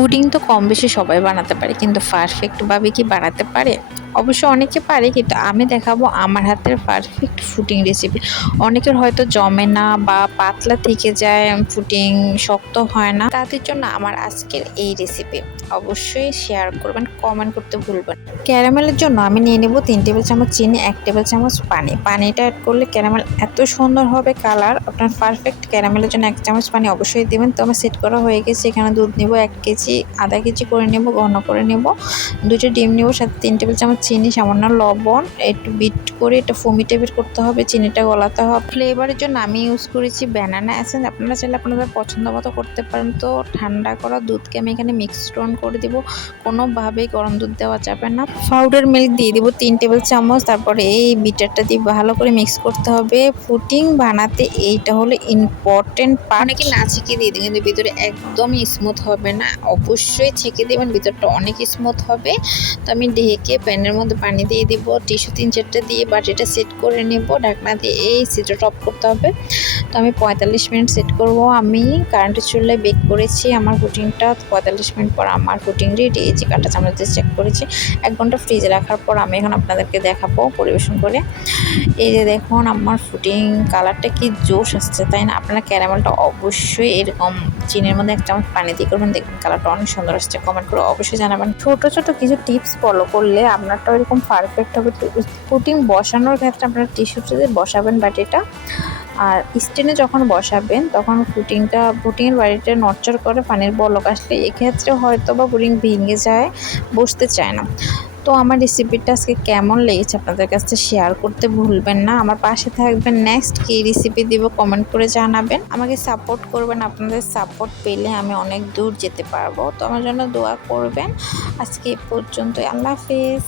Pudding তো কম বেশি সবাই বানাতে পারে, কিন্তু পারফেক্টভাবে কি বানাতে পারে? অবশ্য অনেকে পারে, কিন্তু আমি দেখাবো আমার হাতের পারফেক্ট পুডিং রেসিপি। অনেকের হয়তো জমে না বা পাতলা থেকে যায়, পুডিং শক্ত হয় না, তাদের জন্য আমার আজকের এই রেসিপি। অবশ্যই শেয়ার করবেন, কমেন্ট করতে ভুলবেন। ক্যারামেলের জন্য আমি নিয়ে নেব 3 টেবিল চামচ চিনি, 1 টেবিল চামচ পানি। পানিটা অ্যাড করলে ক্যারামেল এত সুন্দর হবে কালার। আপনার পারফেক্ট ক্যারামেলের জন্য 1 চামচ পানি অবশ্যই দেবেন। তো আমার সেট করা হয়ে গেছে। এখানে দুধ নেব 1 কেজি, আধা কেজি করে নেব, ঘন করে নেব। 2টা ডিম নেব, সাথে 3 টেবিল চামচ চিনি, সামান্য লবণ, একটু বিট করে এটা ফোমি টাইপের করতে হবে, চিনিটা গলাতে হবে। ফ্লেভারের জন্য আমি ইউজ করেছি ব্যানানা এসেন্স। আপনারা চাইলে আপনাদের পছন্দ মতো করতে পারেন। তো ঠান্ডা করা দুধকে আমি এখানে মিক্সড করে দেব, কোনোভাবেই গরম দুধ দেওয়া যাবে না। পাউডার মিল্ক দিয়ে দিব 3 টেবিল চামচ। তারপরে এই বিটারটা দিয়ে ভালো করে মিক্স করতে হবে। পুডিং বানাতে এইটা হলো ইম্পর্টেন্ট পার্ট। অনেকে না ছেঁকে দিয়ে দেন, কিন্তু ভিতরে একদমই স্মুথ হবে না। অবশ্যই ছেঁকে দেবেন, ভিতরটা অনেক স্মুথ হবে। তো আমি ঢেকে প্যানের মধ্যে পানি দিয়ে দিব, টিস্যু 3-4টা দিয়ে বাটিটা সেট করে নেব। ঢাকনা দিয়ে এই সিজোটা অফ করতে হবে। তো আমি 45 মিনিট সেট করব। আমি কারেন্টের চুলায় বেক করেছি আমার পুডিংটা। 45 মিনিট পর আমার পুডিং রেডি। এই যে কাঁটা চামচ দিয়ে চেক করেছি। 1 ঘন্টা ফ্রিজে রাখার পর আমি এখন আপনাদেরকে দেখাবো পরিবেশন করে। এই যে দেখুন আমার পুডিং কালারটা কি জোশ আসছে, তাই না? আপনারা ক্যারামেলটা অবশ্যই এরকম চিনির মধ্যে 1 চামচ পানি দিয়ে করবেন, দেখবেন কালারটা অনেক সুন্দর আসছে। কমেন্ট করে অবশ্যই জানাবেন। ছোট ছোট কিছু টিপস ফলো করলে আপনারটা এরকম পারফেক্ট হবে। পুডিং বসানোর ক্ষেত্রে আপনারা টিস্যুতে বসাবেন বাটিটা, আর স্ট্যান্ডে যখন বসাবেন তখন পুডিংয়ের বাড়িটা নড়চড় করে পানির বলক আসলে এক্ষেত্রে হয়তো বা পুডিং ভেঙে যায়, বসতে চায় না। তো আমার রেসিপিটা আজকে কেমন লেগেছে আপনাদের কাছে শেয়ার করতে ভুলবেন না। আমার পাশে থাকবেন, নেক্সট কী রেসিপি দিব কমেন্ট করে জানাবেন। আমাকে সাপোর্ট করবেন, আপনাদের সাপোর্ট পেলে আমি অনেক দূর যেতে পারবো। তো আমার জন্য দোয়া করবেন। আজকে এই পর্যন্তই। আল্লাহ হাফেজ।